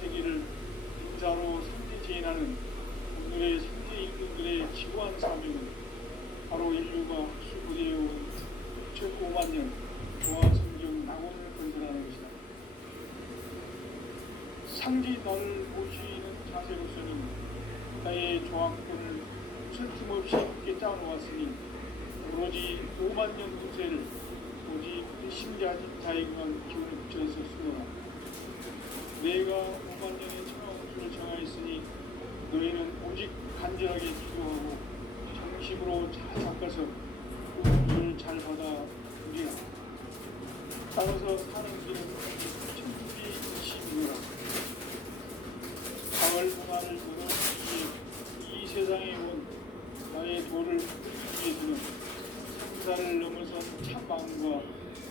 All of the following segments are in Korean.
세계를 인자로 선지재인하는 오늘의 선지인들의 지구한 사명은 바로 인류가 학수부대해온 6,5만 년 조화성경 낙원을 건설하는 것이다. 상지단을 모시는 자세로서는 나의 조합권을 틀림없이 함께 짜놓았으니 오로지 5만 년 후세를 오직 심자자에게만 기운을 붙여서 쓰노라. 내가 5만 년의 천하홍수를 정하였으니 너희는 오직 간절하게 기도하고 정심으로 잘 닦아서 그 물을 잘 받아 누리라. 따라서 사는 길은 천국의 이심이노라. 가을 문화를 무너뜨리기 위해 이 세상에 온 나의 도를 흔들기 위해서는 상사를 넘어선 참 마음과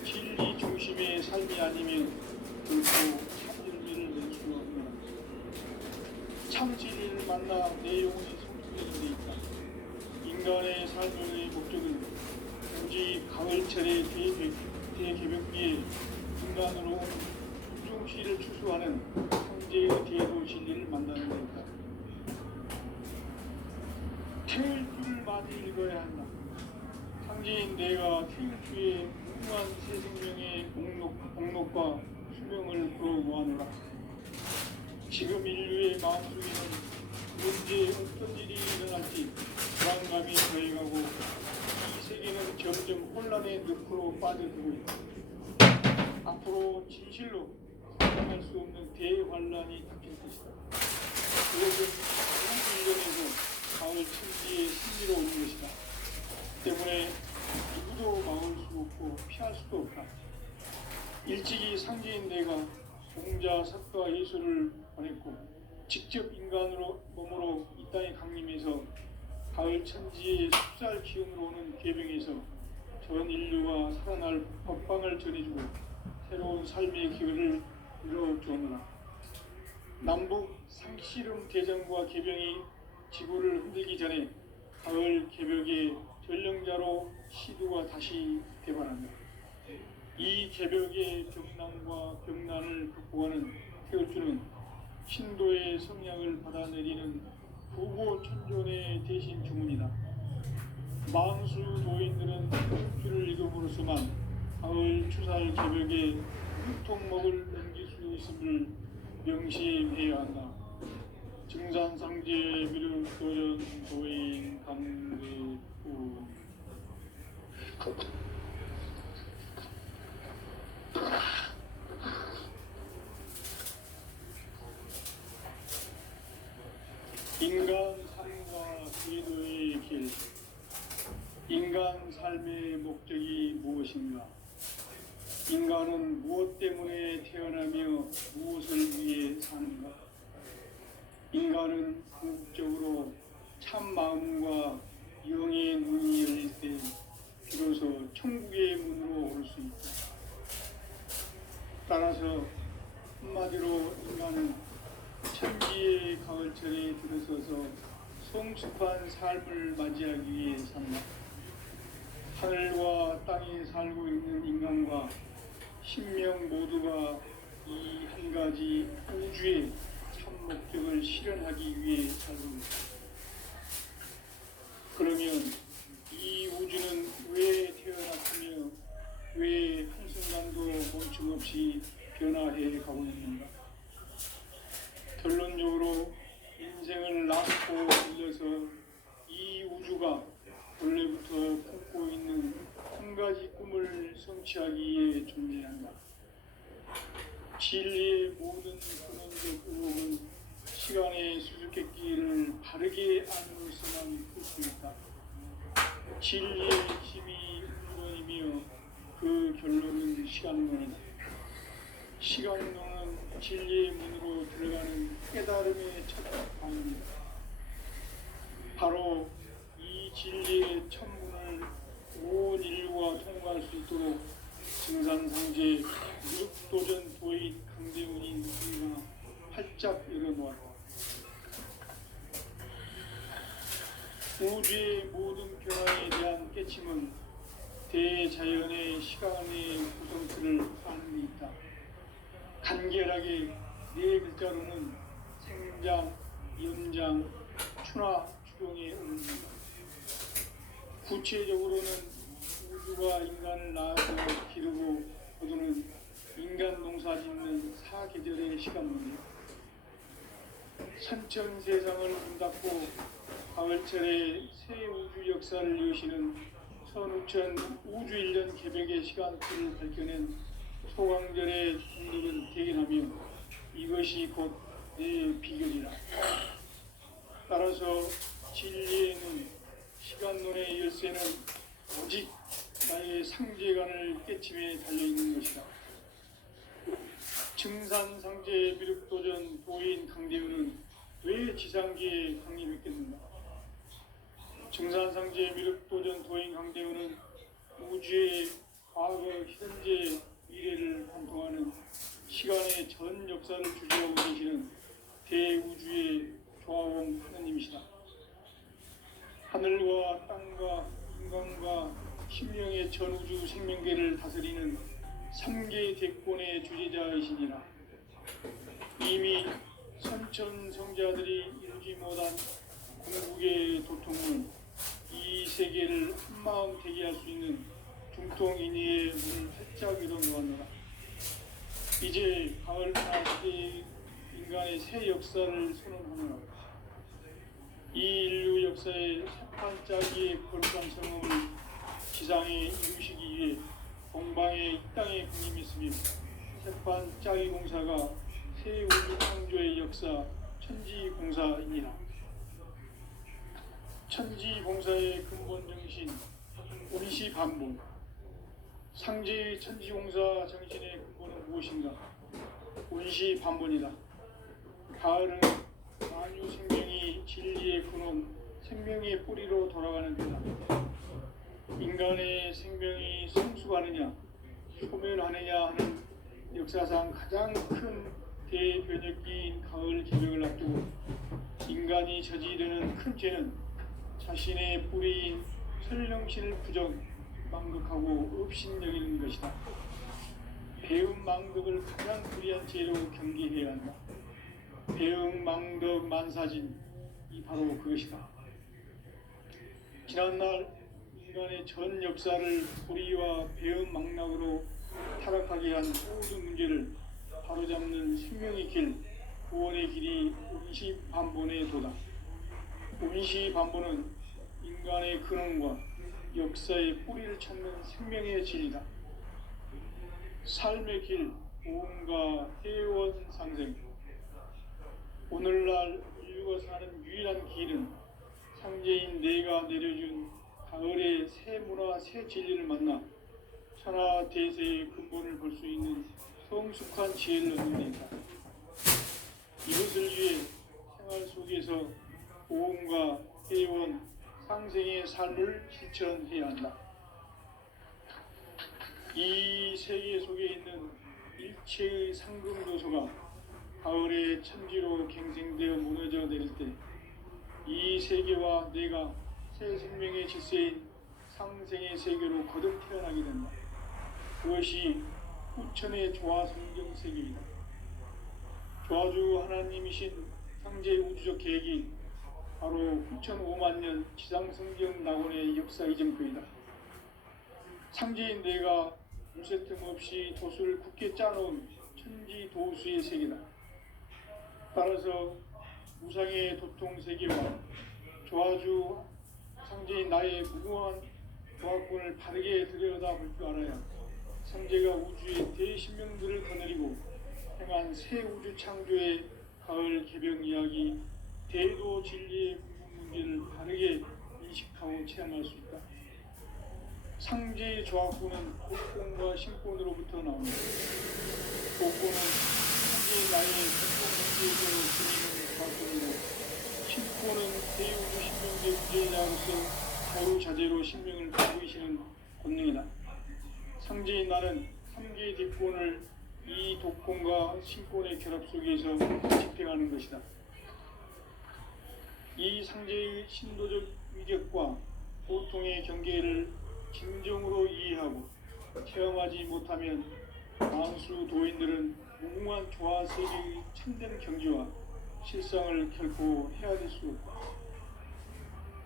진리 중심의 삶이 아니면 결코 참 진리를 낼 수가 없노라. 참 진리를 만나 내 영혼이 성숙되는 데 있다. 인간의 삶의 목적은 오직 가을철의 대개벽기에 인간으로 중시를 추수하는 형제의 대도 진리를 만나는 데 있다. 태울 줄을 많이 읽어야 한다. 상지인 내가 태울 주의 무궁한 새 생명의 목록과 수명을 불어모아노라. 지금 인류의 마음속에는 언제 어떤 일이 일어날지 불안감이 더해가고 이 세계는 점점 혼란의 늪으로 빠져들고 있다. 앞으로 진실로 상상할 수 없는 대환란이 닥칠 것이다. 그것은 우주일련에서 가을 천지의 승리로 오는 것이다. 때문에 누구도 막을 수 없고 피할 수도 없다. 일찍이 상지인 내가 공자 삭과 예수를 보냈고 직접 인간으로 몸으로 이 땅에 강림해서 가을 천지의 숲살 기운으로 오는 계명에서 전 인류가 살아날 법방을 전해주고 새로운 삶의 기회를 이뤄주었노라. 남북 상씨름 대전과 개병이 지구를 흔들기 전에 가을 개벽의 전령자로 시두가 다시 개발한다. 이 개벽의 벽난과 벽난을 극복하는 태울주는 신도의 성향을 받아내리는 부고 천존의 대신 주문이다. 망수 도인들은 태울주를 읽음으로써만 가을 추살 개벽에 육통목을 넘길 수 있음을 명심해야 한다. 증산상제 비륵도전 도인 강대부 인간 삶과 제도의 길. 인간 삶의 목적이 무엇인가? 인간은 무엇 때문에 태어나며 무엇을 위해 사는가? 인간은 궁극적으로 참 마음과 영의 문이 열릴 때 비로소 천국의 문으로 올 수 있다. 따라서 한마디로 인간은 천지의 가을철에 들어서서 성숙한 삶을 맞이하기 위해 산다. 하늘과 땅에 살고 있는 인간과 신명 모두가 이 한 가지 우주의 참 목적을 실현하기 위해 살고 있다. 그러면 이 우주는 왜 태어났으며 왜 한순간도 멈춤없이 변화해 가고 있는가? 결론적으로 인생을 낳고 들려서 이 우주가 원래부터 품고 있는 한 가지 꿈을 성취하기 위해 존재한다. 진리의 모든 근원적 의혹은 시간의 수수께끼를 바르게 안으로서만 풀 수 있다. 진리의 핵심이 근원이며 그 결론은 시간론이다. 시간론은 진리의 문으로 들어가는 깨달음의 첫 방입니다. 바로 이 진리의 첫 문을 온 인류가 통과할 수 있도록 증산상제 무력도전 도의 강대문인 우리가 활짝 열어놓았다. 우주의 모든 변화에 대한 깨침은 대자연의 시간의 구성틀을 아는 데 있다. 간결하게 네 글자로는 생장, 연장, 추나 추동에 오릅니다. 구체적으로는 우주가 인간을 낳아서 기르고 거두는 인간 농사 짓는 사계절의 시간입니다. 선천 세상을 문 닫고 가을철에 새 우주 역사를 여시는 선우천 우주일년 개벽의 시간표를 밝혀낸 소강절의 동력은 대견하며 이것이 곧 내 비결이라. 따라서 진리의 눈, 시간론의 열쇠는 오직 나의 상제관을 깨침에 달려있는 것이다. 증산상제 미륵도전 도인 강대우는 왜 지상계에 강림했겠는가? 증산상제 미륵도전 도인 강대우는 우주의 과거, 현재, 미래를 관통하는 시간의 전 역사를 주재하고 계시는 대우주의 조화원 하나님이시다. 하늘과 땅과 인간과 신명의 전우주 생명계를 다스리는 3개 대권의 주제자이시니라. 이미 선천성자들이 이루지 못한 궁극의 도통을 이 세계를 한마음 되게 할 수 있는 중통인의의 문을 활짝 열어놓았노라. 이제 가을나 시대의 인간의 새 역사를 선언하노라. 이 인류 역사의 새판짜기의 거룩한 성음을 지상에 이루시기 위해 공방에 이 땅에 군림했으며 새판짜기 공사가 새 우주 창조의 역사 천지공사이니라. 천지공사의 근본 정신 온시반본. 상제의 천지공사 정신의 근본은 무엇인가? 온시반본이다. 가을은 만유 생명이 진리의 근원, 생명의 뿌리로 돌아가는 때다. 인간의 생명이 성숙하느냐, 소멸하느냐 하는 역사상 가장 큰 대변혁기인 가을 개벽을 앞두고 인간이 저지르는 큰 죄는 자신의 뿌리인 설령신을 부정, 망극하고 업신여기는 것이다. 배움 망덕을 가장 불의한 죄로 경계해야 한다. 배움 망덕 만사진, 이 바로 그것이다. 지난날 인간의 전 역사를 불의와 배움 망락으로 타락하게 한 모든 문제를 바로잡는 생명의 길, 구원의 길이 온시반본의 도다. 온시반본은 인간의 근원과 역사의 뿌리를 찾는 생명의 진리다. 삶의 길, 보험과 회원 상생. 오늘날 인류가 사는 유일한 길은 상제인 내가 내려준 가을의 새 문화, 새 진리를 만나 천하 대세의 근본을 볼 수 있는 성숙한 지혜를 얻는 데다. 이것을 위해 생활 속에서 보험과 회원, 상생의 삶을 실천해야 한다. 이 세계 속에 있는 일체의 상금 요소가 가을의 천지로 갱생되어 무너져 내릴 때 이 세계와 내가 새 생명의 질서인 상생의 세계로 거듭 태어나게 된다. 그것이 후천의 조화 성경 세계이다. 조화주 하나님이신 상제 우주적 계획이 바로 후천 5만 년 지상성경 낙원의 역사 이정표이다. 상제인 내가 무쇠틈 없이 도수를 굳게 짜놓은 천지 도수의 세계다. 따라서 무상의 도통 세계와 조화주 상제인 나의 무궁한 조화권을 바르게 들여다볼 줄 알아야 상제가 우주의 대신명들을 거느리고 행한 새 우주 창조의 가을 개벽 이야기, 대도 진리의 궁극 문제를 바르게 인식하고 체험할 수 있다. 상제의 조화권은 복권과 신권으로부터 나옵니다. 복권은 상제의 나의 복권 문제에서 드리는 조화권이고, 신권은 대우주 신명제 우제자로서 자유자재로 신명을 보이시는 권능이다. 상제인 나는 3개의 대권을 이 독권과 신권의 결합 속에서 집행하는 것이다. 이 상제의 신도적 위격과 보통의 경계를 진정으로 이해하고 체험하지 못하면 만수 도인들은 무궁한 조화 세계의 참된 경지와 실상을 결코 헤아릴 수 없다.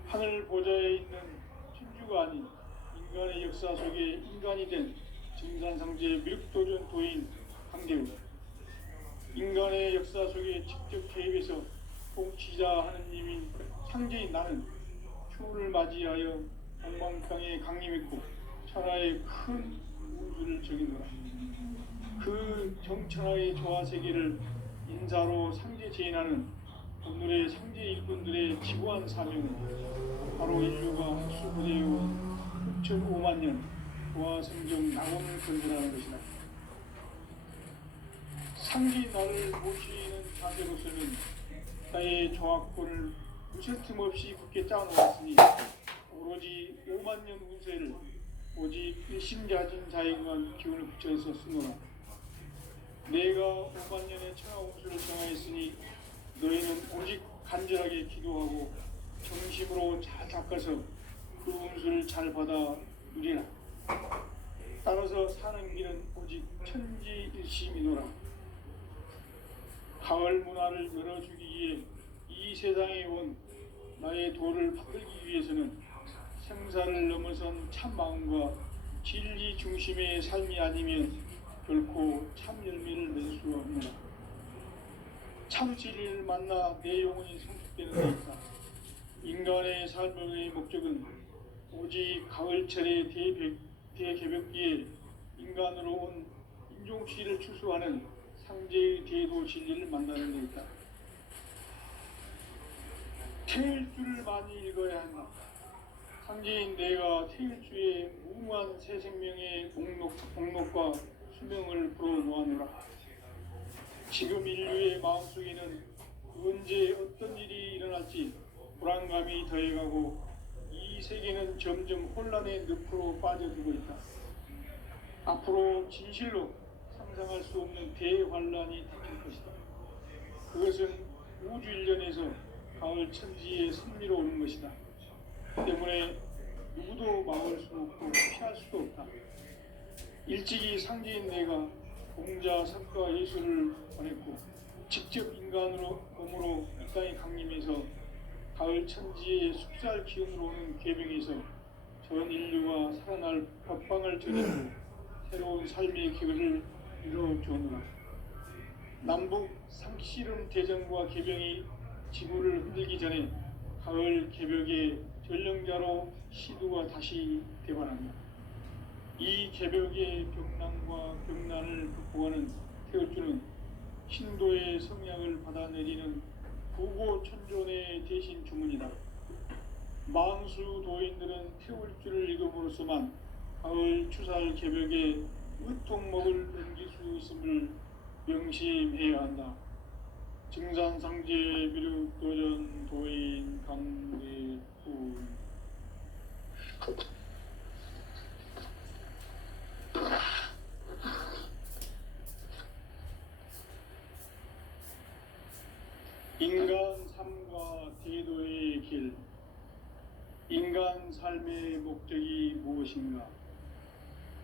하늘 보좌에 있는 천주가 아닌 인간의 역사 속에 인간이 된 증산상제 미륵도전 도인 강대우, 인간의 역사 속에 직접 개입해서 통치자 하느님인 상제인 나는 추후를 맞이하여 동방땅에 강림했고 천하의 큰 우주를 정의노라. 그 정천하의 조화 세계를 인사로 상제 제인하는 오늘의 상제 일꾼들의 지구한 사명은 바로 인류가 수부대해온 6,500만 년 조화 성경 낙원을 건설하는 것이다. 상제인 나를 모시는 자세로서는 나의 조화권을 무슨 틈없이 굳게 짜놓았으니 오로지 5만 년 운세를 오직 일심자진 자에게만 기운을 붙여서 쓰노라. 내가 5만 년의 천하 운수를 정하였으니 너희는 오직 간절하게 기도하고 정심으로 잘 닦아서 그 운수를 잘 받아 누리라. 따라서 사는 길은 오직 천지일심이노라. 가을 문화를 열어주기 위해 이 세상에 온 나의 도를 받들기 위해서는 생사를 넘어선 참 마음과 진리 중심의 삶이 아니면 결코 참 열매를 맺을 수 없느라. 참 진리를 만나 내 영혼이 성숙되는 데 있다. 인간의 삶의 목적은 오직 가을철의 대개벽기에 인간으로 온 인종치를 추수하는 상제의 대도 진리를 만나는 데 있다. 태일주를 많이 읽어야 한다. 상제인 내가 태일주의 무궁한 새 생명의 목록과 수명을 불어놓아노라. 지금 인류의 마음속에는 언제 어떤 일이 일어날지 불안감이 더해가고 이 세계는 점점 혼란의 늪으로 빠져들고 있다. 앞으로 진실로 상상할 수 없는 대환란이 닥칠 것이다. 그것은 우주 일련에서 가을 천지에 승리로 오는 것이다. 때문에 누구도 막을 수 없고 피할 수도 없다. 일찍이 상제인 내가 공자, 석가, 예수를 보냈고 직접 인간으로 몸으로 이 땅에 강림해서 가을 천지의 숲살 기운으로 오는 계명에서 전 인류가 살아날 법방을 전해주고 새로운 삶의 기회를 이루어주노라. 남북 상씨름 대전과 개병이 지구를 흔들기 전에 가을 개벽의 전령자로 시두가 다시 대관한다. 이 개벽의 벽난과 벽난을 극복하는 태울주는 신도의 성향을 받아내리는 부고천존의 대신 주문이다. 망수 도인들은 태울주를 읽음으로써만 가을 추살 개벽에 의통목을 넘길 수 있음을 명심해야 한다. 증산상제 미륵도전 도인 강대우. 인간 삶과 대도의 길. 인간 삶의 목적이 무엇인가?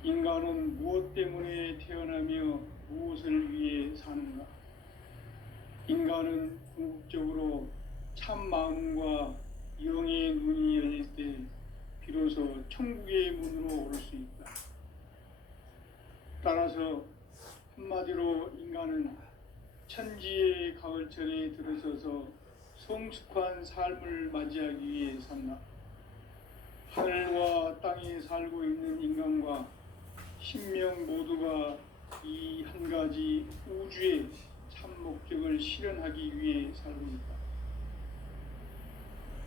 인간은 무엇 때문에 태어나며 무엇을 위해 사는가? 인간은 궁극적으로 참 마음과 영의 눈이 열릴 때 비로소 천국의 문으로 오를 수 있다. 따라서 한마디로 인간은 천지의 가을철에 들어서서 성숙한 삶을 맞이하기 위해 산다. 하늘과 땅에 살고 있는 인간과 신명 모두가 이 한 가지 우주의 참 목적을 실현하기 위해 살고 있다.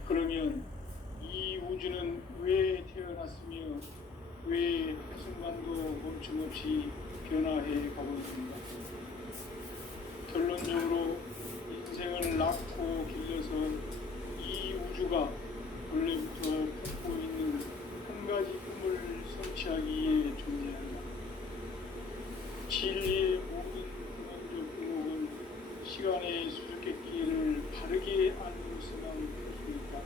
그러면 이 우주는 왜 태어났으며 왜 한순간도 멈춤없이 변화해 가고 있습니까? 결론적으로 인생을 낳고 길러서 이 우주가 원래부터 품고 있는 한 가지 꿈을 성취하기 위해 존재한다. 진리의 모든 근원적 궁극은 시간의 수수께끼를 바르게 알고서만 할 수 있다.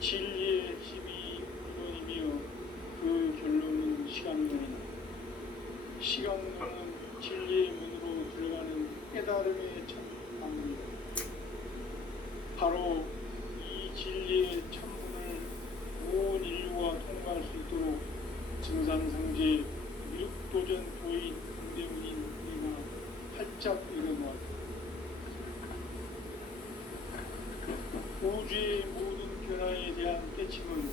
진리의 힘이 근원이며 그 결론은 시간론이다. 시간론은 진리의 문으로 들어가는 깨달음의 첫 방문이다. 바로 이 진리의 천문을 온 인류가 통과할 수 있도록 증산상제 미륵도전 도인 강대문인 내가 활짝 열어놓았다. 우주의 모든 변화에 대한 깨침은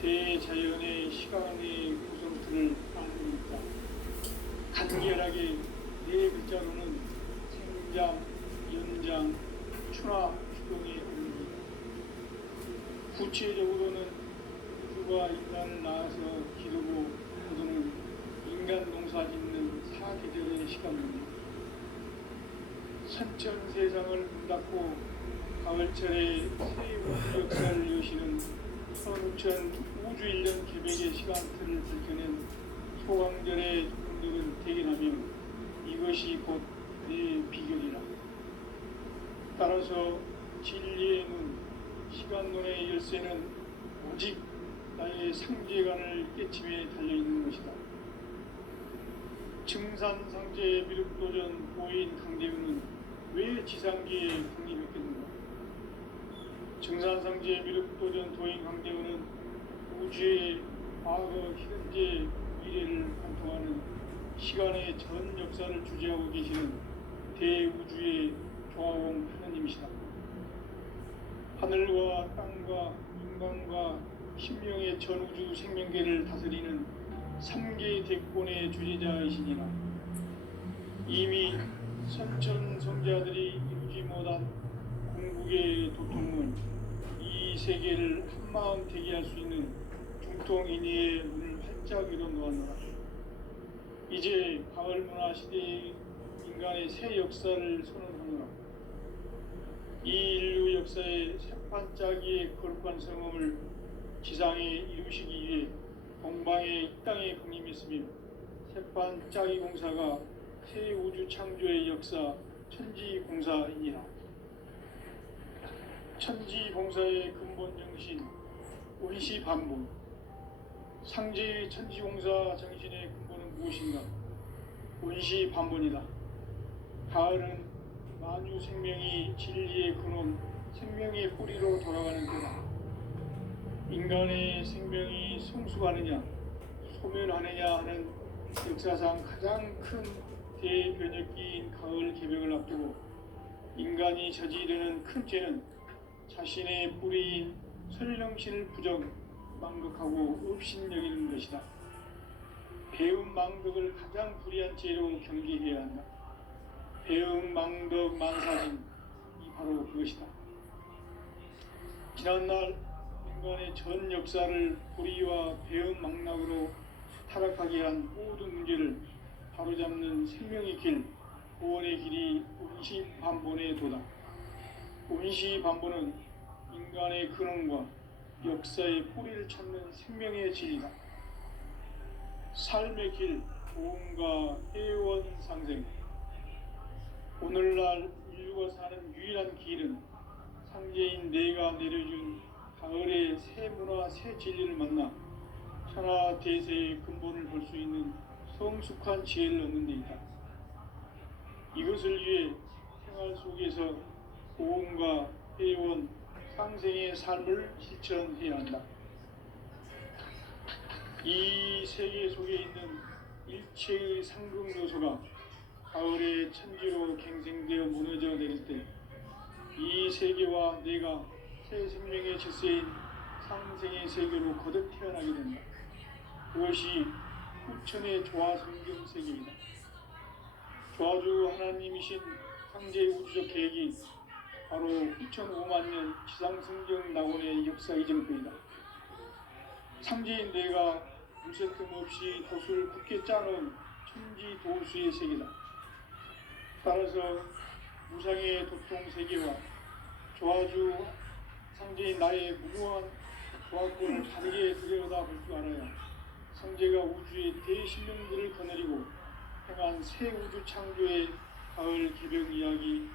대자연의 시간의 구성틀을 아닙니다. 간결하게 네 글자로는 생장, 연장, 추나 추동의 의미입니다. 구체적으로는 우주가 인간을 낳아서 기르고 거두는 인간 농사 짓는 사계절의 시간입니다. 선천 세상을 문 닫고 가을철에 새 우주 역사를 여시는 선우천 우주 1년 계획의 시간틀을 밝혀낸 소강절의 공덕은 대견하며 이것이 곧 내 비결이라. 따라서 진리의 문, 시간론의 열쇠는 오직 나의 상제관을 깨침에 달려있는 것이다. 증산상제 미륵도전 보인 강대우는 왜 지상기에 국립했겠는가? 증산상제 미륵도전 도인 강대우는 우주의 과거, 현재, 미래를 관통하는 시간의 전 역사를 주재하고 계시는 대우주의 조화공 하느님이시다. 하늘과 땅과 인간과 신명의 전우주 생명계를 다스리는 3개 대권의 주재자이시니라. 이미 선천 성자들이 이루지 못한 궁극의 도통문, 이 세계를 한마음 되게 할 수 있는 중통인의의 문을 활짝 열어놓았노라. 이제 가을 문화 시대의 인간의 새 역사를 선언하노라. 이 인류 역사의 새반짝이의 거룩한 성음을 지상에 이루시기 위해 동방의 이 땅에 군림했으며 새반짝이 공사가 새 우주 창조의 역사 천지공사이니라. 천지공사의 근본 정신 원시반본, 상제의 천지공사 정신의 근본은 무엇인가? 원시반본이다. 가을은 만유 생명이 진리의 근원, 생명의 뿌리로 돌아가는 때다. 인간의 생명이 성숙하느냐, 소멸하느냐 하는 역사상 가장 큰 대변혁기인 가을 개벽을 앞두고 인간이 저지르는 큰 죄는 자신의 뿌리인 설령신을 부정, 망극하고 업신여기는 것이다. 배움 망덕을 가장 불의한 죄로 경계해야 한다. 배움 망덕 만사진, 이 바로 그것이다. 지난날 인간의 전 역사를 불의와 배움 망락으로 타락하게 한 모든 문제를 바로잡는 생명의 길, 구원의 길이 원시반본의 도다. 원시반본은 인간의 근원과 역사의 뿌리를 찾는 생명의 진리다. 삶의 길, 보험과 해원상생. 오늘날 인류가 사는 유일한 길은 상제인 내가 내려준 가을의 새 문화, 새 진리를 만나 천하 대세의 근본을 볼 수 있는 성숙한 지혜를 얻는 데 있다. 이것을 위해 생활 속에서 보험과 해원, 상생의 삶을 실천해야 한다. 이 세계 속에 있는 일체의 상급 요소가 가을의 천지로 갱생되어 무너져 내릴 때 이 세계와 내가 새 생명의 질서인 상생의 세계로 거듭 태어나게 된다. 그것이 후천의 조화성경 세계이다. 조화주 하나님이신 상제의 우주적 계획이 바로 2005만년 지상성경 낙원의 역사 이전부이다. 상제인 내가 무쇠틈 없이 도수를 굳게 짜놓은 천지 도수의 세계다. 따라서 무상의 도통 세계와 조화주 상제인 나의 무궁한 조화권을 다르게 들여다 볼 줄 알아야 상제가 우주의 대신명들을 거느리고 행한 새 우주 창조의 가을 개벽 이야기,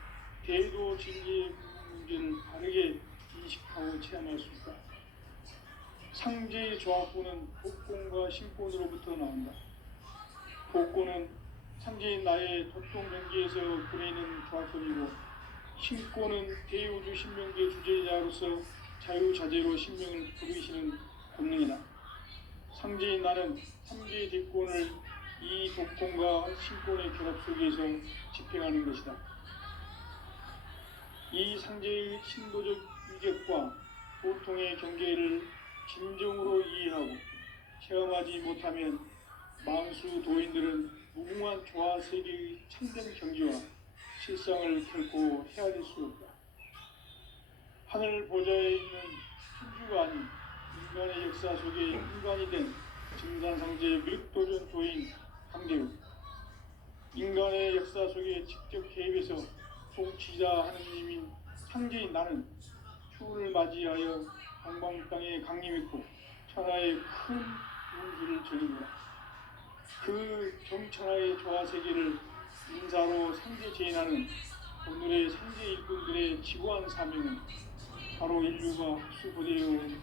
대도 진리의 문제를 다르게 인식하고 체험할 수 있다. 상제의 조합부는 복권과 신권으로부터 나온다. 복권은 상제인 나의 도통 경계에서 보내는 조합선이고, 신권은 대우주 신명계 주제자로서 자유자재로 신명을 부르시는 권능이다. 상제인 나는 삼계의 대권을 이 독권과 신권의 결합 속에서 집행하는 것이다. 이 상제의 신도적 위격과 보통의 경계를 진정으로 이해하고 체험하지 못하면 망수 도인들은 무궁한 조화 세계의 참된 경지와 실상을 결코 헤아릴 수 없다. 하늘 보좌에 있는 천주가 아닌 인간의 역사 속에 인간이 된 증산상제 밀도전 도인 강대우, 인간의 역사 속에 직접 개입해서 통치자 하느님인 상제인 나는 추운을 맞이하여 방방 땅에 강림했고 천하의 큰 운수를 전이노라. 그 정천하의 조화 세계를 인사로 상제 제인하는 오늘의 상제 일꾼들의 지고한 사명은 바로 인류가 흡수부대해온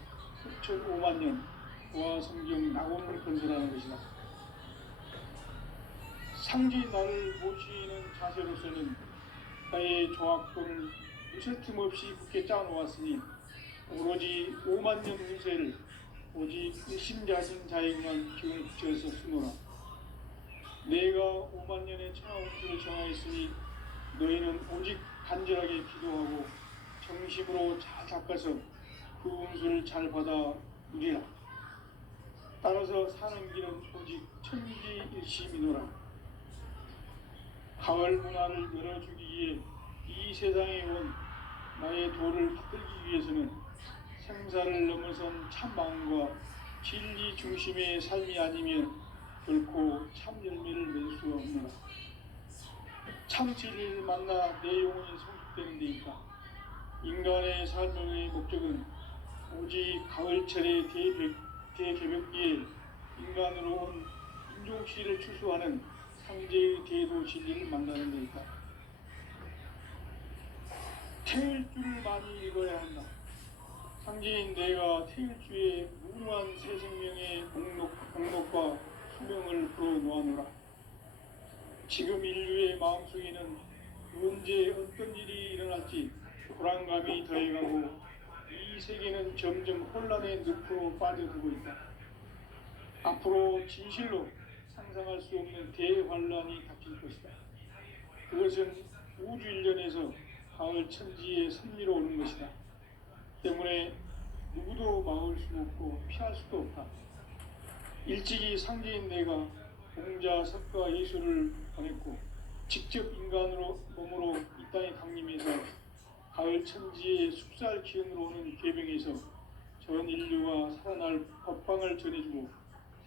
6,500만 년 보아 성경 낙원을 건설하는 것이다. 상제인 나를 모시는 자세로서는 나의 조합권을 무쇠틈 없이 굳게 짜놓았으니 오로지 5만 년 운세를 오직 일심자신 자에게만 기운을 붙여서 쓰노라. 내가 5만 년의 천하 운수를 정하였으니 너희는 오직 간절하게 기도하고 정심으로 잘 닦아서 그 운수를 잘 받아 누리라. 따라서 사는 길은 오직 천지일심이노라. 가을 문화를 열어주기 위해 이 세상에 온 나의 도를 받들기 위해서는 생사를 넘어선 참 마음과 진리 중심의 삶이 아니면 결코 참 열매를 맺을 수 없노라. 참 진리를 만나 내 영혼이 성숙되는 데이다. 인간의 삶의 목적은 오직 가을철의 대개벽기에 인간으로 온 인종시를 추수하는 상제의 대도 진리를 만나는 데이다. 태일주를 많이 읽어야 한다. 상제인 내가 태일주의 무궁한 새 생명의 공록과 수명을 불어놓아노라. 지금 인류의 마음속에는 언제 어떤 일이 일어날지 불안감이 더해가고 이 세계는 점점 혼란의 늪으로 빠져들고 있다. 앞으로 진실로 상상할 수 없는 대환란이 닥칠 것이다. 그것은 우주 일련에서 가을 천지의 섭리로 오는 것이다. 때문에 누구도 막을 수 없고 피할 수도 없다. 일찍이 상제인 내가 공자, 석가, 예수를 보냈고 직접 인간으로 몸으로 이 땅에 강림해서 가을 천지의 숙살 기운으로 오는 계병에서 전 인류가 살아날 법방을 전해주고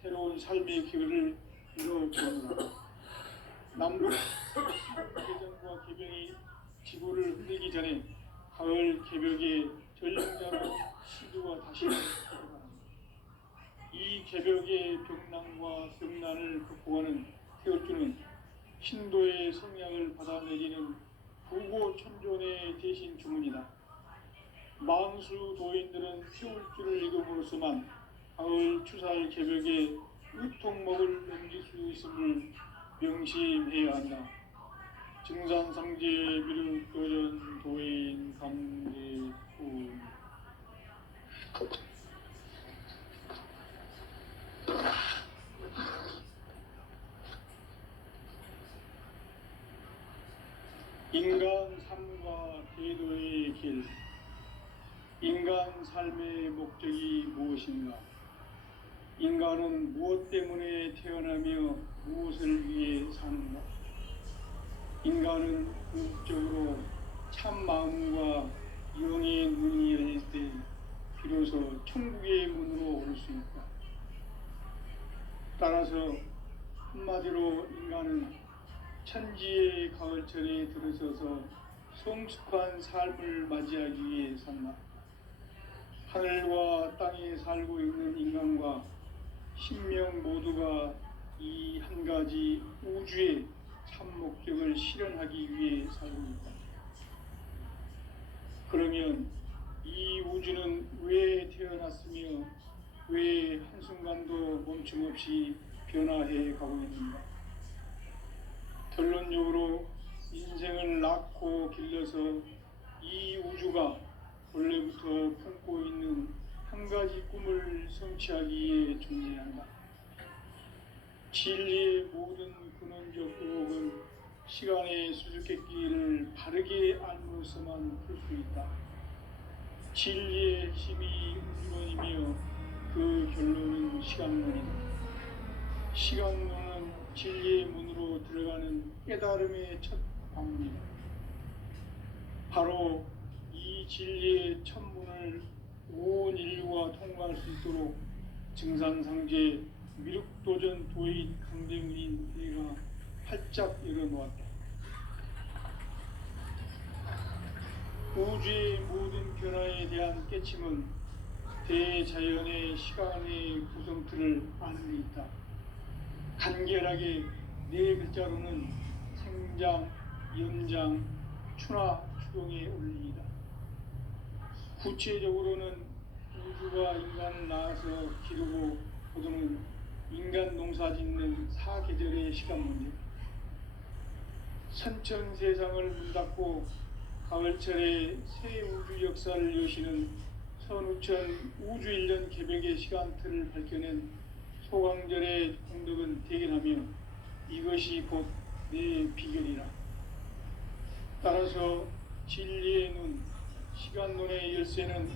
새로운 삶의 기회를 이뤄보느라. 남북 개정과 개병이 지구를 흔들기 전에 가을 개벽의 전령자로 시두가 다시 들어갑니다. 이 개벽의 병난과 병난을 극복하는 태울주는 신도의 성향을 받아내리는 부고천존의 대신 주문이다. 망수 도인들은 태울주를 읽음으로써만 가을 추살 개벽에 의통목을 넘길 수 있음을 명심해야 한다. 증산상제 미륵도전 도인 강대훈. 인간 삶과 대도의 길. 인간 삶의 목적이 무엇인가? 인간은 무엇 때문에 태어나며 무엇을 위해 사는가? 인간은 궁극적으로 참 마음과 영의 눈이 열릴 때 비로소 천국의 문으로 올 수 있다. 따라서 한마디로 인간은 천지의 가을철에 들어서서 성숙한 삶을 맞이하기 위해 산다. 하늘과 땅에 살고 있는 인간과 신명 모두가 이 한 가지 우주의 참 목적을 실현하기 위해 살고 있다. 그러면 이 우주는 왜 태어났으며 왜 한순간도 멈춤없이 변화해 가고 있는가? 결론적으로 인생을 낳고 길러서 이 우주가 원래부터 품고 있는 한 가지 꿈을 성취하기 위해 존재한다. 진리의 모든 근원적 의혹은 시간의 수수께끼를 바르게 알므로서만 풀 수 있다. 진리의 핵심이 우주론이며 그 결론은 시간론이다. 시간론은 진리의 문으로 들어가는 깨달음의 첫 방문이다. 바로 이 진리의 첫 문을 온 인류가 통과할 수 있도록 증산상제 미륵도전 도인 강대문인 대가 활짝 열어놓았다. 우주의 모든 변화에 대한 깨침은 대자연의 시간의 구성틀을 아는 데 있다. 간결하게 네 글자로는 생장, 연장, 추나 추동의 원리이다. 구체적으로는 우주가 인간을 낳아서 기르고 거두는 인간 농사 짓는 사계절의 시간 문제, 선천 세상을 문 닫고 가을철에 새 우주 역사를 여시는 선우천 우주 1년 개벽의 시간틀을 밝혀낸 소강절의 공덕은 대견하며 이것이 곧 내 비결이라. 따라서 진리의 눈, 시간론의 열쇠는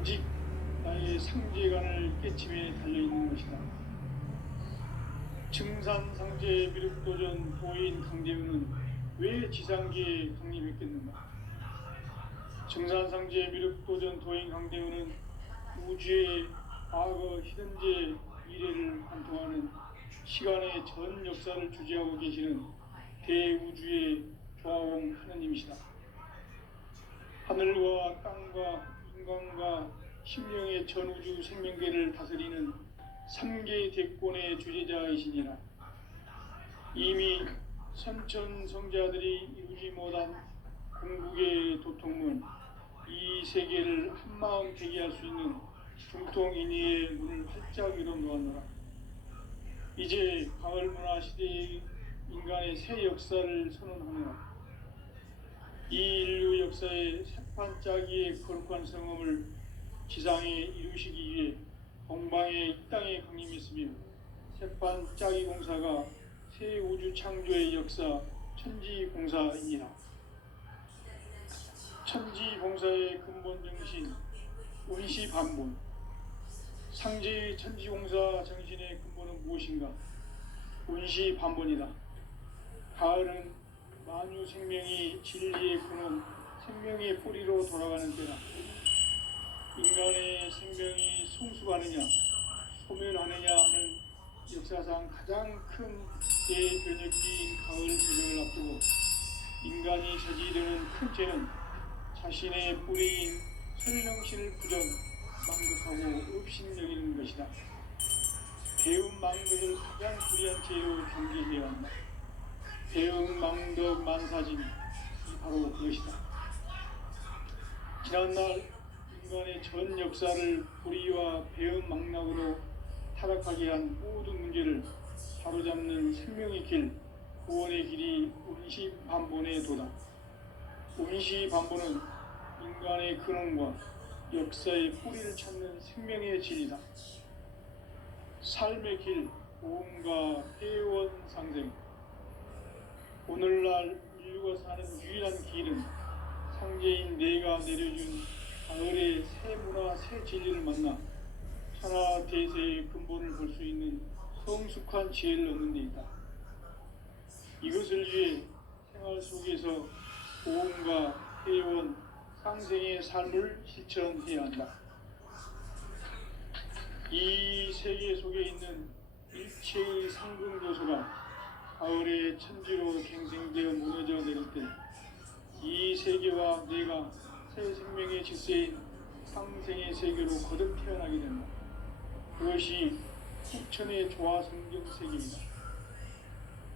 오직 나의 상제관을 깨침에 달려있는 것이다. 증산상제 미륵도전 도인 강대우는 왜 지상계에 강림했겠는가? 증산상제 미륵도전 도인 강대우는 우주의 과거, 현재, 미래를 관통하는 시간의 전 역사를 주재하고 계시는 대우주의 조화공 하느님이시다. 하늘과 땅과 인간과 심령의 전우주 생명계를 다스리는 3개 대권의 주재자이시니라. 이미 선천 성자들이 이루지 못한 궁극의 도통문, 이 세계를 한마음 되게 할 수 있는 중통인의의 문을 활짝 열어놓았노라. 이제 가을 문화 시대의 인간의 새 역사를 선언하노라. 이 인류 역사의 새판짜기의 거룩한 성험을 지상에 이루시기 위해 동방의 이 땅에 강림했으며 새판짜기 공사가 새 우주 창조의 역사 천지공사이니라. 천지공사의 근본 정신 운시반본, 상제의 천지공사 정신의 근본은 무엇인가? 운시반본이다. 가을은 만유 생명이 진리의 근원, 생명의 뿌리로 돌아가는 때다. 인간의 생명이 성숙하느냐, 소멸하느냐 하는 역사상 가장 큰 대변혁기인 가을 개벽을 앞두고 인간이 저지르는 큰 죄는 자신의 뿌리인 설명신을 부정, 망극하고 업신여기는 것이다. 배움 망덕을 가장 불의한 죄로 경계해야 한다. 배움 망덕 만사짐이 바로 그것이다. 지난날 인간의 전 역사를 불의와 배움 망락으로 타락하게 한 모든 문제를 바로잡는 생명의 길, 구원의 길이 운시반본의 도다. 운시반본은 인간의 근원과 역사의 뿌리를 찾는 생명의 진리다. 삶의 길, 보험과 회원상생. 오늘날 인류가 사는 유일한 길은 상제인 내가 내려준 가을의 새 문화, 새 진리를 만나 천하 대세의 근본을 볼 수 있는 성숙한 지혜를 얻는 데 있다. 이것을 위해 생활 속에서 보험과 회원, 상생의 삶을 실천해야 한다. 이 세계 속에 있는 일체의 상승 요소가 가을의 천지로 갱생되어 무너져 내릴 때 이 세계와 내가 새 생명의 질서인 상생의 세계로 거듭 태어나게 된다. 그것이 후천의 조화성경 세계이다.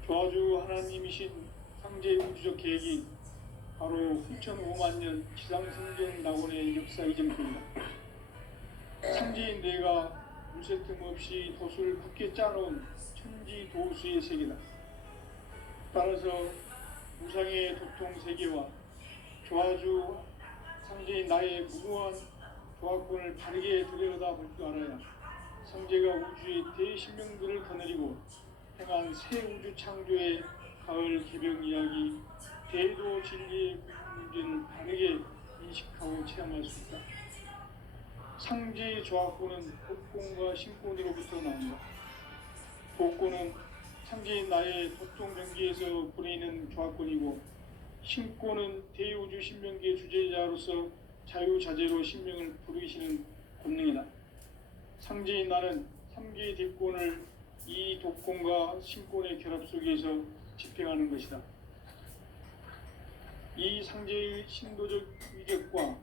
조화주 하나님이신 상제 우주적 계획이 바로 후천 5만 년 지상성경 낙원의 역사 이전입니다. 상제인 내가 물새 틈 없이 도수를 굳게 짜놓은 천지 도수의 세계다. 따라서 우상의 도통 세계와 조화주 상제인 나의 무모한 조합권을 바르게 들여다볼 줄 알아야 성제가 우주의 대신명들을 거느리고 행한 새 우주 창조의 가을 개벽 이야기, 대도 진리의 문제를 바르게 인식하고 체험할 수 있다. 상제의 조합권은 복권과 신권으로부터 나온다. 복권은 상제인 나의 도통 경계에서 부리는 조합권이고, 신권은 대우주 신명기의 주제자로서 자유자재로 신명을 부르시는 권능이다. 상제인 나는 3개의 뒷권을 이 독권과 신권의 결합 속에서 집행하는 것이다. 이 상제의 신도적 위격과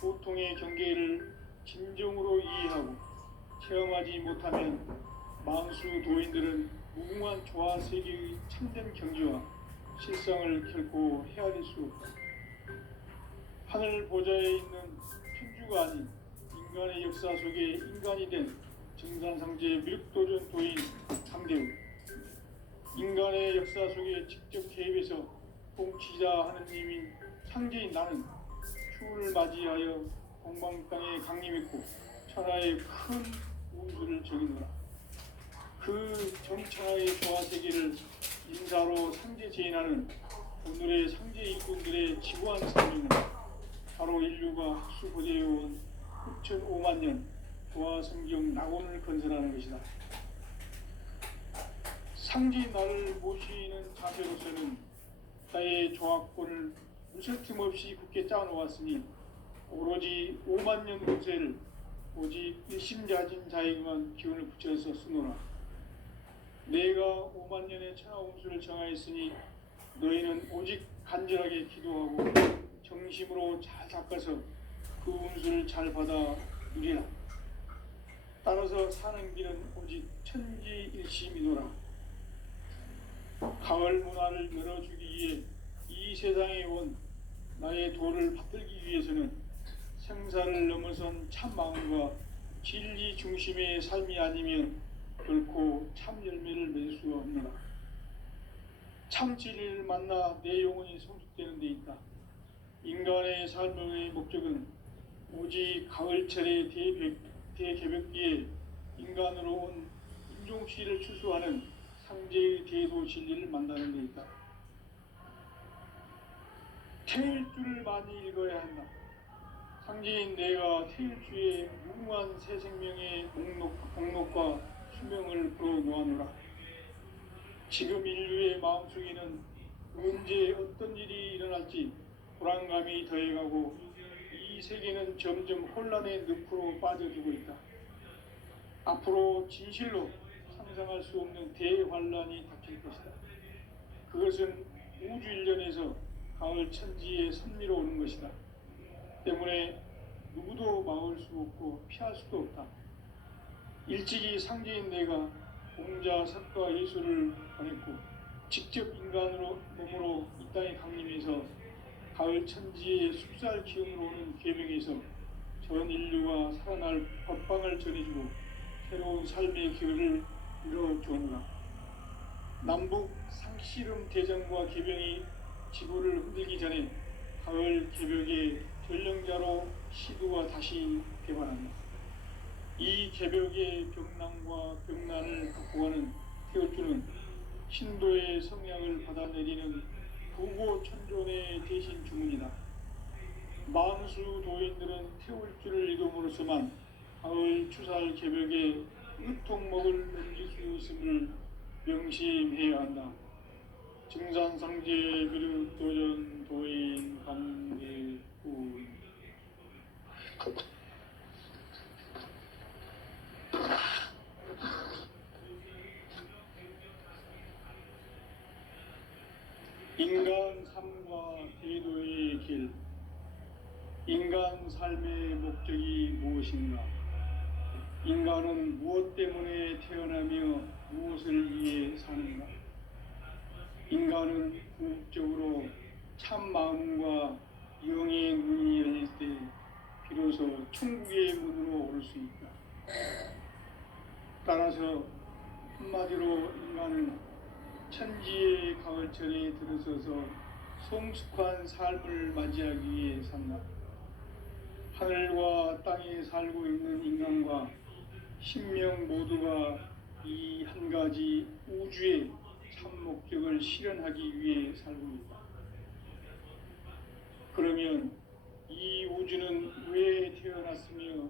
보통의 경계를 진정으로 이해하고 체험하지 못하면 만수 도인들은 무궁한 조화 세계의 참된 경지와 실상을 결코 헤아릴 수 없다. 하늘 보좌에 있는 천주가 아닌 인간의 역사 속에 인간이 된 정산상제 미륵도전 도인 강대우, 인간의 역사 속에 직접 개입해서 통치자 하느님인 상제인 나는 추후를 맞이하여 동방 땅에 강림했고 천하의 큰 운수를 적이노라. 그 정천하의 조화세계를 인사로 상제 제인하는 오늘의 상제 일꾼들의 지구한 사명은 바로 인류가 흡수보되어온 6,500만 년 조화성경 낙원을 건설하는 것이다. 상제인 나를 모시는 자세로서는 나의 조합권을 무설틈 없이 굳게 짜놓았으니 오로지 5만 년 운세를 오직 일심자진 자에게만 기운을 붙여서 쓰노라. 내가 5만 년의 천하 운수를 정하였으니 너희는 오직 간절하게 기도하고 정심으로 잘 닦아서 그 운수를 잘 받아 누리라. 따라서 사는 길은 오직 천지일심이노라. 가을 문화를 열어주기 위해 이 세상에 온 나의 도를 받들기 위해서는 생사를 넘어선 참 마음과 진리 중심의 삶이 아니면 결코 참 열매를 맺을 수가 없노라. 참 진리를 만나 내 영혼이 성숙되는 데 있다. 인간의 삶의 목적은 오직 가을철의 대개벽기에 인간으로 온 인종시를 추수하는 상제의 대도 진리를 만나는 데 있다. 태일주를 많이 읽어야 한다. 상제인 내가 태일주의 무궁한 새 생명의 목록과 수명을 불어놓아노라. 지금 인류의 마음속에는 언제 어떤 일이 일어날지 불안감이 더해가고 이 세계는 점점 혼란의 늪으로 빠져들고 있다. 앞으로 진실로 상상할 수 없는 대환란이 닥칠 것이다. 그것은 우주 일련에서 가을 천지의 선미로 오는 것이다. 때문에 누구도 막을 수 없고 피할 수도 없다. 일찍이 상제인 내가 공자, 석가, 예수를 보냈고 직접 인간으로 몸으로 이 땅에 강림해서 가을 천지의 숲살 기운으로 오는 계명에서 전 인류가 살아날 법방을 전해주고 새로운 삶의 기회를 이뤄주었노라. 남북 상씨름 대전과 개병이 지구를 흔들기 전에 가을 개벽의 전령자로 시도가 다시 개발한다. 이 개벽의 병난과 병난을 극복하는 태울주는 신도의 성량을 받아내리는 부고천존의 대신 주문이다. 만수 도인들은 태울주를 이름으로서만 가을 추살 개벽에 으통목을 넘길 수 있음을 명심해야 한다. 증산상제 비륵도전 도인 강대우. 인간 삶과 대도의 길. 인간 삶의 목적이 무엇인가? 인간은 무엇 때문에 태어나며 무엇을 위해 사는가? 인간은 궁극적으로 참 마음과 영의 눈이 열릴 때 비로소 천국의 문으로 오를 수 있다. 따라서 한마디로 인간은 천지의 가을철에 들어서서 성숙한 삶을 맞이하기 위해 산다. 하늘과 땅에 살고 있는 인간과 신명 모두가 이 한 가지 우주의 참 목적을 실현하기 위해 살고 있다. 그러면 이 우주는 왜 태어났으며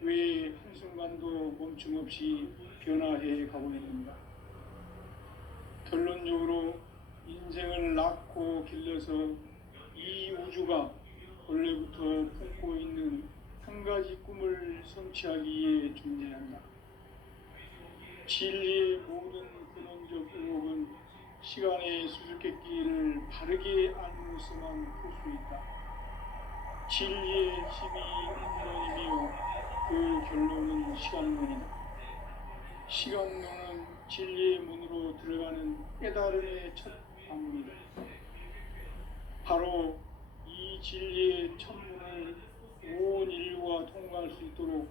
왜 한순간도 멈춤 없이 변화해 가고 있는가? 결론적으로 인생을 낳고 길러서 이 우주가 원래부터 품고 있는 한 가지 꿈을 성취하기 위해 존재한다. 진리의 모든 근원적 의혹은 시간의 수수께끼를 바르게 알므로서만 풀 수 있다. 진리의 힘이 근원이며 그 결론은 시간론이다. 시간론은 진리의 문으로 들어가는 깨달음의 첫 방문이다. 바로 이 진리의 첫문을 온 인류가 통과할 수 있도록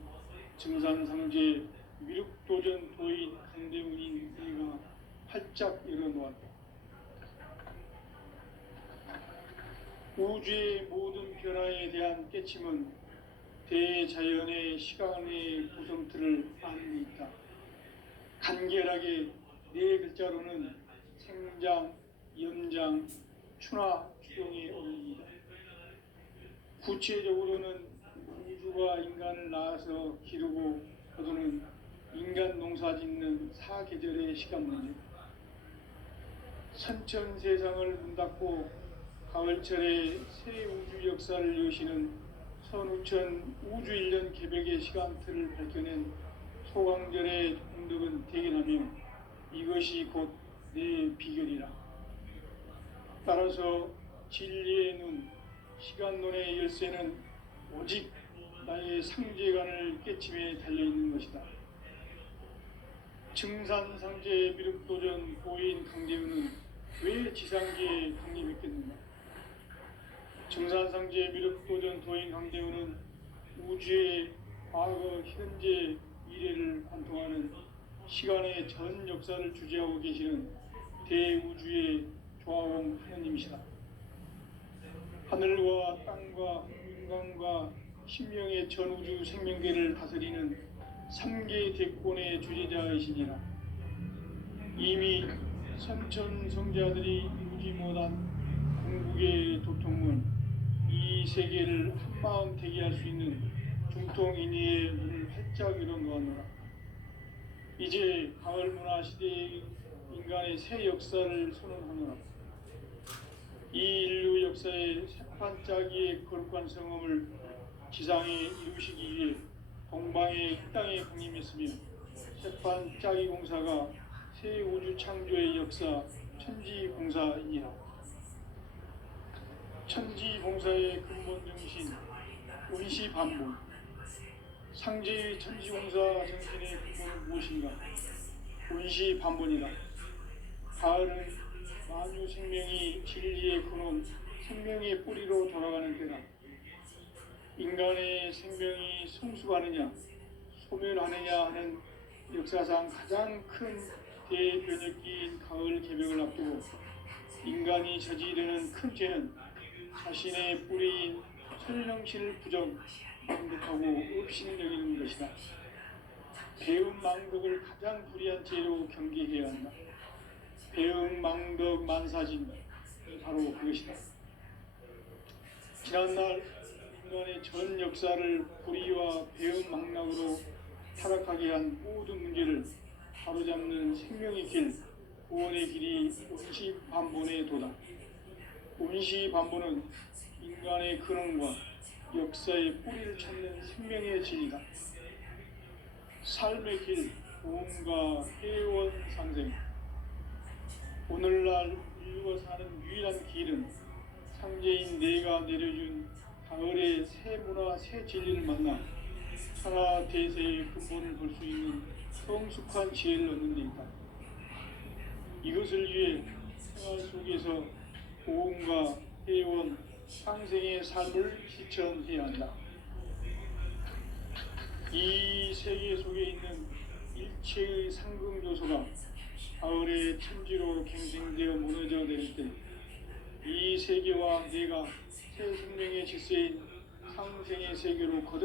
증산상제 미륵도전 도인 강대문인 이가 활짝 열어놓았다. 우주의 모든 변화에 대한 깨침은 대자연의 시간의 구성틀을 아는 데 있다. 간결하게 네 글자로는 생장, 연장, 추나 추동에 어울립니다. 구체적으로는 우주가 인간을 낳아서 기르고 거두는 인간 농사 짓는 사계절의 시간 문제, 선천 세상을 문 닫고 가을철에 새 우주 역사를 여시는 선우천 우주 1년 개벽의 시간틀을 밝혀낸 소강절의 공덕은 대견하며 이것이 곧 내 비결이라. 따라서 진리의 눈, 시간론의 열쇠는 오직 나의 상제관을 깨침에 달려있는 것이다. 증산상제 미륵도전 보인 강대우는 왜 지상계에 강림했겠는가? 증산상제 미륵도전 도인 강대우는 우주의 과거, 현재, 미래를 관통하는 시간의 전 역사를 주재하고 계시는 대우주의 조화원 하느님이시다. 하늘과 땅과 인간과 신명의 전우주 생명계를 다스리는 3개 대권의 주제자이시니라. 이미 선천성자들이 이루지 못한 궁극의 도통은 이 세계를 한마음 대기할 수 있는 중통인의의 문을 활짝 열어놓았노라. 이제 가을 문화 시대의 인간의 새 역사를 선언하노라. 이 인류 역사의 새판짜기의 거룩한 성험을 지상에 이루시기 위해 동방의 이 땅에 강림했으며 새판짜기 공사가 새 우주 창조의 역사 천지공사이니라. 천지공사의 근본 정신 운시반복. 상제의 천지공사 정신의 근본은 무엇인가? 운시반복이다. 가을은 만유 생명이 진리의 근원, 생명의 뿌리로 돌아가는 때다. 인간의 생명이 성숙하느냐, 소멸하느냐 하는 역사상 가장 큰 대변혁기인 가을 개벽을 앞두고 인간이 저지르는 큰 죄는 자신의 뿌리인 설령신을 부정망덕하고 없이는 여기는 것이다. 배은망덕을 가장 불의한 죄로 경계해야 한다. 배은망덕 만사진, 바로 그것이다. 지난날 인간의 전 역사를 불의와 배은망락으로 타락하게 한 모든 문제를 바로잡는 생명의 길, 구원의 길이 운시반본의 도다. 운시반본은 인간의 근원과 역사의 뿌리를 찾는 생명의 진이다. 삶의 길, 보험과 회원 상생. 오늘날 인류가 사는 유일한 길은 상제인 내가 내려준 가을의 새 문화, 새 진리를 만나 천하 대세의 근본을 볼 수 있는 성숙한 지혜를 얻는 데 있다. 이것을 위해 생활 속에서 보험과 회원, 상생의 삶을 실천해야 한다. 이 세계 속에 있는 일체의 상금 요소가 가을의 천지로 갱생되어 무너져 내릴 때 이 세계와 내가 새 생명의 질서인 상생의 세계로 거듭